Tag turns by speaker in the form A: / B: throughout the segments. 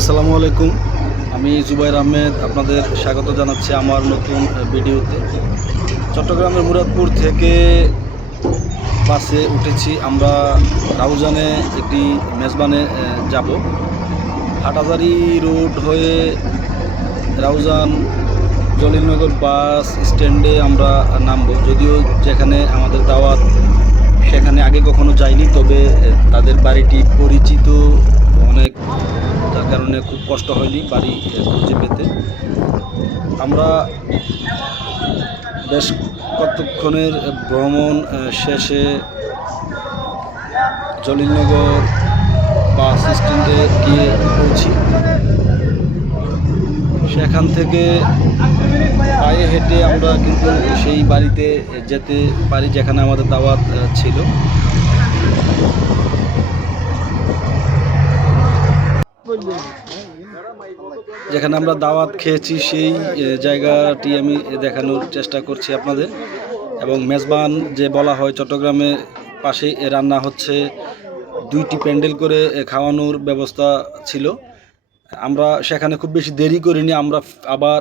A: আসসালামু আলাইকুম। আমি জুবাইর আহমেদ, আপনাদের স্বাগত জানাচ্ছি আমার নতুন ভিডিওতে। চট্টগ্রামের মুরাদপুর থেকে বাসে উঠেছি আমরা রাউজানে একটি মেজবানে যাব। হাটাজারি রোড হয়ে রাউজান জলিলনগর বাস স্ট্যান্ডে আমরা নামবো। যদিও যেখানে আমাদের দাওয়াত, সেখানে আগে কখনো যাইনি, তবে তাদের বাড়িটি পরিচিত, অনেক কারণে খুব কষ্ট হয়নি বাড়ি খুঁজে পেতে। আমরা বেশ কতক্ষণের ভ্রমণ শেষে জলিলনগর বাস স্ট্যান্ডে গিয়ে পৌঁছি। সেখান থেকে পায়ে হেঁটে আমরা কিন্তু সেই বাড়িতে যেতে পারি যেখানে আমাদের দাওয়াত ছিল। যেখানে আমরা দাওয়াত খেয়েছি, সেই জায়গাটি আমি দেখানোর চেষ্টা করছি আপনাদের। এবং মেজবান যে বলা হয় চট্টগ্রামে, পাশে রান্না হচ্ছে। দুইটি প্যান্ডেল করে খাওয়ানোর ব্যবস্থা ছিল। আমরা সেখানে খুব বেশি দেরি করিনি, আমরা আবার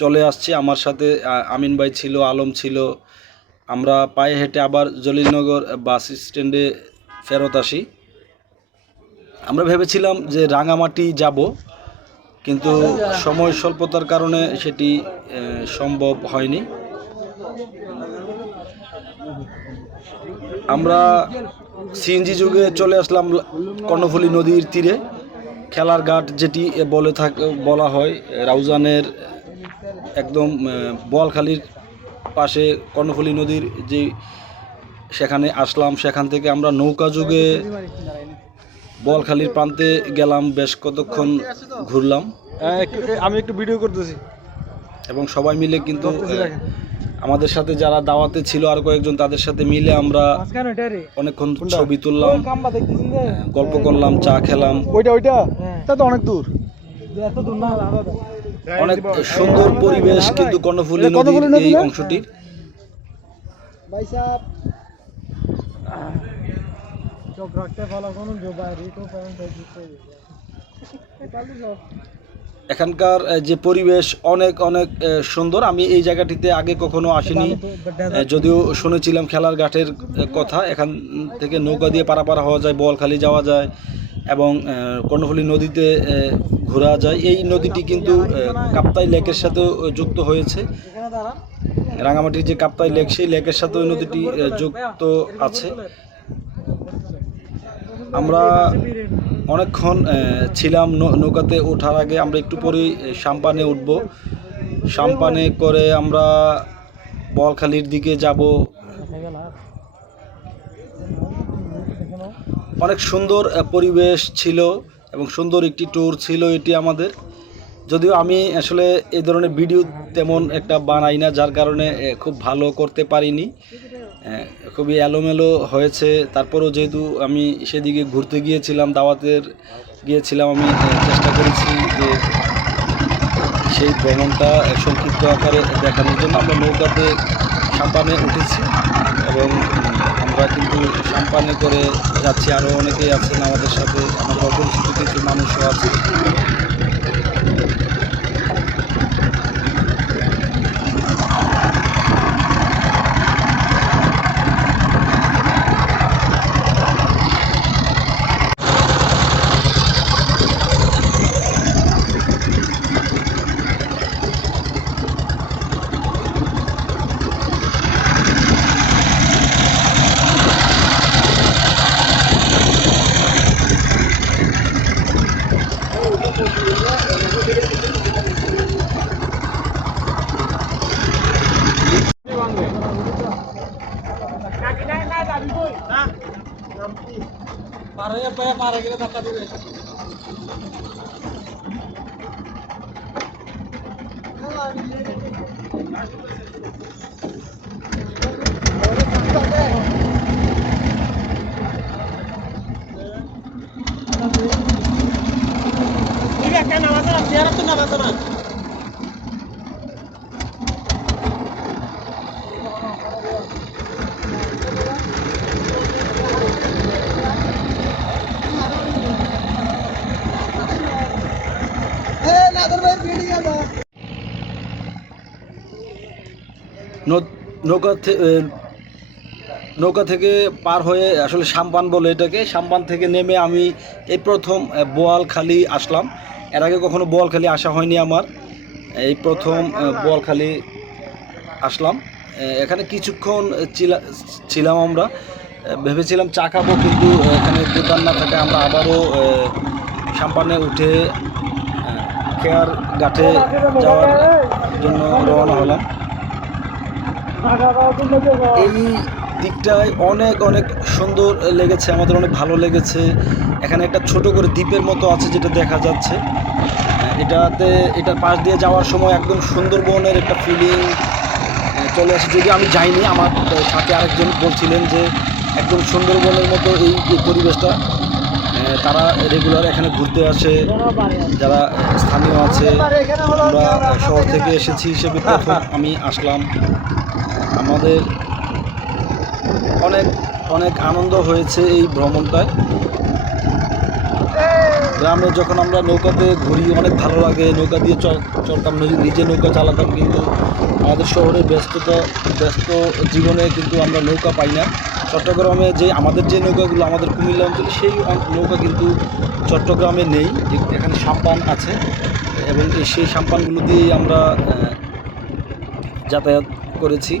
A: চলে আসছি। আমার সাথে আমিন ভাই ছিল, আলম ছিল। আমরা পায়ে হেঁটে আবার জলিলনগর বাস স্ট্যান্ডে ফেরত আসি। আমরা ভেবেছিলাম যে রাঙামাটি যাব। কিন্তু সময় স্বল্পতার কারণে সেটি সম্ভব হয়নি। আমরা সিএনজি যুগে চলে আসলাম কর্ণফুলী নদীর তীরে। খেলার ঘাট যেটি বলে থাক, বলা হয়, রাউজানের একদম বোয়ালখালীর পাশে কর্ণফুলী নদীর যে, সেখানে আসলাম, সেখান থেকে আমরা নৌকা যুগে বোয়ালখালীর প্রান্তে গেলাম বেশ কতক্ষণ ঘুরলাম।
B: আমি একটু ভিডিও করতেছি।
A: এবং সবাই মিলে কিন্তু আমাদের সাথে যারা দাওয়াতে ছিল আর কয়েকজন তাদের সাথে মিলে আমরা অনেকক্ষণ ছবি তুললাম গল্প করলাম চা খেলাম।
B: ওইটা ওইটা? তা তো অনেক দূর।
A: অনেক সুন্দর পরিবেশ কিন্তু কর্ণফুলী
B: নদী
A: এই
B: না?
A: অংশটির এখানকার যে পরিবেশ অনেক অনেক সুন্দর। আমি এই জায়গাটিতে আগে কখনো আসিনি। যদিও শুনেছিলাম খেলার ঘাটের কথা। এখান থেকে নৌকা দিয়ে পারাপার হওয়া যায় বলখালি যাওয়া যায় এবং কর্ণফুলী নদীতে ঘোরা যায়। এই নদীটি কিন্তু কাপ্তাই লেকের সাথেও যুক্ত হয়েছে। রাঙামাটির যে কাপ্তাই লেক সেই লেকের সাথে ওই নদীটি যুক্ত আছে। আমরা অনেকক্ষণ ছিলাম নৌকাতে ওঠার আগে আমরা একটু পরে সাম্পানে উঠব। সাম্পানে করে আমরা বলখালির দিকে যাব। অনেক সুন্দর পরিবেশ ছিল এবং সুন্দর একটি ট্যুর ছিল এটি আমাদের। যদিও আমি আসলে এই ধরনের ভিডিও তেমন একটা বানাই না, যার কারণে খুব ভালো করতে পারিনি। খুবই এলোমেলো হয়েছে। তারপরেও যেহেতু আমি সেদিকে ঘুরতে গিয়েছিলাম, দাওয়াতের গিয়েছিলাম, আমি চেষ্টা করেছি যে সেই ভ্রমণটা সংক্ষিপ্ত আকারে দেখানোর জন্য। আমরা নৌকাতে সাম্পানে উঠেছি এবং আমরা কিন্তু সাম্পানে করে যাচ্ছি। আরও অনেকেই আছেন আমাদের সাথে, আমার Ini akan nama-nama, biar itu nama-nama. নৌকা নৌকা থেকে পার হয়ে আসলে সাম্পান বলে এটাকে। সাম্পান থেকে নেমে আমি এই প্রথম বোয়ালখালী আসলাম। এর আগে কখনো বোয়ালখালী আসা হয়নি আমার। এই প্রথম বোয়ালখালী আসলাম। এখানে কিছুক্ষণ ছিলাম আমরা। ভেবেছিলাম চা খাব কিন্তু এখানে দোকান না থাকে আমরা আবারও সাম্পানে উঠে খেয়ার ঘাটে যাওয়ার জন্য রওনা হলাম। এই দিকটায় অনেক অনেক সুন্দর লেগেছে, আমাদের অনেক ভালো লেগেছে। এখানে একটা ছোট করে দ্বীপের মতো আছে যেটা দেখা যাচ্ছে। এটাতে এটার পাশ দিয়ে যাওয়ার সময় একদম সুন্দরবনের একটা ফিলিং চলে আসে। যদি আমি যাইনি, আমার সাথে আরেকজন বলছিলেন যে একদম সুন্দরবনের মতো এই পরিবেশটা তারা রেগুলার এখানে ঘুরতে আসে। যারা স্থানীয় আছে, আমরা শহর থেকে এসেছি হিসেবে প্রথম আমি আসলাম। আমাদের অনেক অনেক আনন্দ হয়েছে এই ভ্রমণটায়। গ্রামে যখন আমরা নৌকাতে ঘুরি, অনেক ভালো লাগে। নৌকা দিয়ে চল, চলতাম নিজে- নৌকা চালাতাম কিন্তু আমাদের শহরে ব্যস্ততা, ব্যস্ত জীবনে কিন্তু আমরা নৌকা পাই না। চট্টগ্রামে যে আমাদের যে নৌকাগুলো আমাদের কুমিল্লা অঞ্চলে, সেই নৌকা কিন্তু চট্টগ্রামে নেই। এখানে সাম্পান আছে এবং সেই সাম্পানগুলো দিয়েই আমরা যাতায়াত করেছি।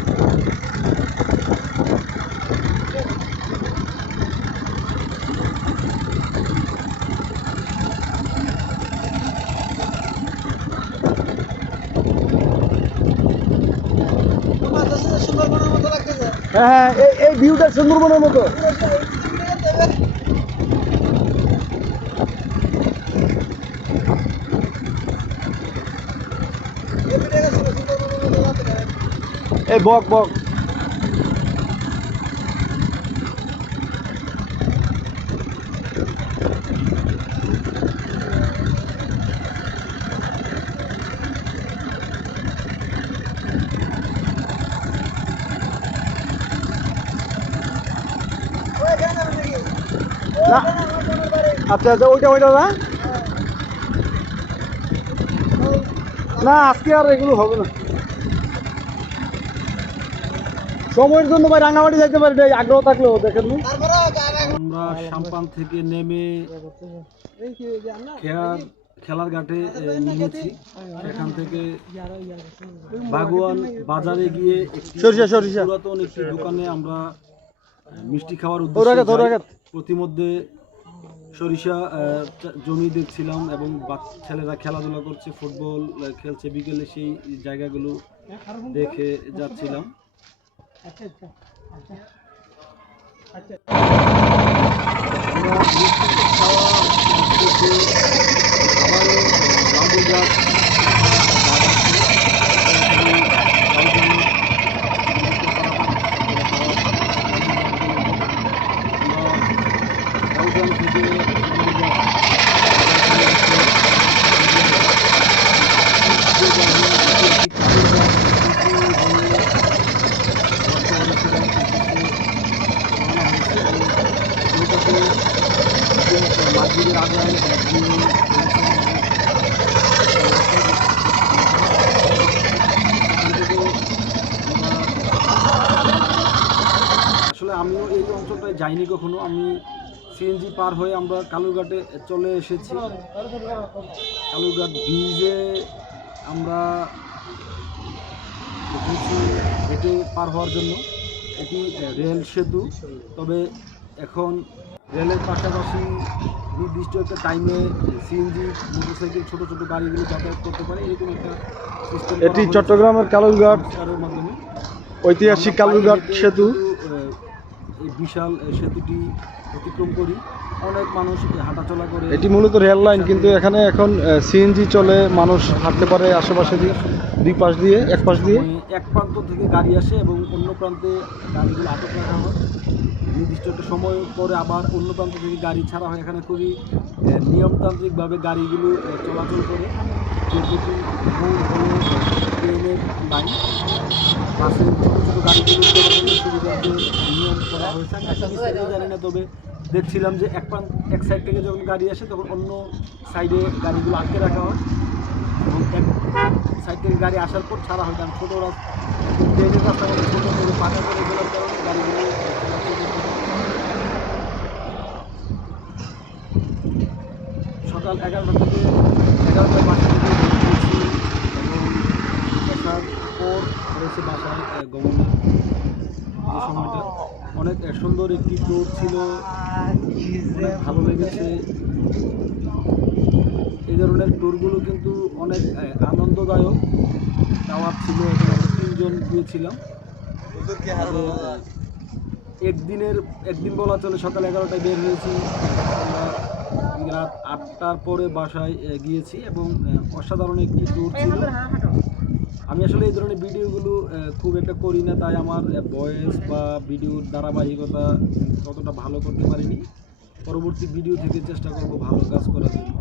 B: হ্যাঁ এই- ভিউটা সুন্দরবনের মতো। এই বক বক। আচ্ছা আচ্ছা ওইটা ওইটা না? না আজকে আর এগুলো হবে না। সময়ের জন্য ভাই রাঙামাটি যাইতে পারি না, আগ্রহ থাকলেও দেখেন।
A: আমরা সাম্পান থেকে নেমে খেলার ঘাটে নেমেছি। সেখান থেকে বাগুয়ান বাজারে গিয়ে
B: সরিষা, সরিষা।
A: পুরাতন একটি দোকানে আমরা মিষ্টি খাওয়ার উদ্দেশ্যে প্রতিমধ্যে সরিষা জমি দেখছিলাম এবং ছেলেরা খেলাধুলা করছে ফুটবল খেলছে বিকেলে সেই জায়গাগুলো দেখে যাচ্ছিলাম বাবুঘাট ঘাট আছে। এখানে কাউজানি আমরা কাউজান থেকে বাবুঘাট মাগরীবের আজান দিয়ে আসলে আমিও এই অঞ্চলটায় যাইনি কখনো। আমি সিএনজি পার হয়ে আমরা কালুরঘাটে চলে এসেছি। কালুরঘাট ব্রিজে আমরা হেঁটে পার হওয়ার জন্য। এটি রেল সেতু। তবে এখন রেলের পাশাপাশি নির্দিষ্ট একটা টাইমে সিএনজি মোটরসাইকেল ছোটো ছোটো গাড়িগুলো যাতায়াত করতে পারে। এরকম একটা
B: এটি চট্টগ্রামের কালুরঘাট
A: মাধ্যমে।
B: ঐতিহাসিক কালুরঘাট সেতু।
A: বিশাল সেতুটি অতিক্রম করি। অনেক মানুষ হাঁটাচলা করে।
B: এটি মূলত রেল লাইন কিন্তু এখানে এখন সিএনজি চলে মানুষ হাঁটতে পারে আশেপাশে দিয়ে দুই পাশ দিয়ে এক পাশ দিয়ে।
A: এক প্রান্ত থেকে গাড়ি আসে এবং অন্য প্রান্তে গাড়িগুলো আটক রাখা হয়। নির্দিষ্ট একটা সময় পরে আবার অন্য প্রান্ত থেকে গাড়ি ছাড়া হয়। এখানে খুবই নিয়মতান্ত্রিকভাবে গাড়িগুলো চলাচল করে। যে দুটি মূল হলো ট্রেনের লাইন বাসের ছোটো ছোটো গাড়িগুলো চলাচলের সুবিধার্থে জানি না, তবে দেখছিলাম যে এক এক সাইড থেকে যখন গাড়ি আসে, তখন অন্য সাইডে গাড়িগুলো আটকে রাখা হয় এবং এক সাইড থেকে গাড়ি আসার পর ছাড়া হয়, কারণ ছোটো রাস্তা ট্রেনের রাস্তা মানে ছোটো করে পাকা করে ফেলার কারণে গাড়িগুলো। সকাল এগারোটা থেকে এগারোটার বাসা থেকে বের হয়েছি এবং আসার পর হয়েছে বাসায় আহ, গমনের যে সময়টা অনেক সুন্দর একটি ট্যুর ছিল। অনেক ভালো লেগেছে। এই ধরনের ট্যুরগুলো কিন্তু অনেক আনন্দদায়ক। যাওয়ার ছিল তিনজন গিয়েছিলাম। একদিনের একদিন বলা চলে সকাল এগারোটায় বের হয়েছি। আমরা রাত আটটার পরে বাসায় গিয়েছি এবং অসাধারণ একটি ট্যুর ছিল। আমি আসলে এই ধরনের ভিডিওগুলো খুব একটা করি না, তাই আমার ভয়েস বা ভিডিওর ধারাবাহিকতা ততটা ভালো করতে পারিনি। পরবর্তী ভিডিও থেকে চেষ্টা করব ভালো কাজ করার জন্য।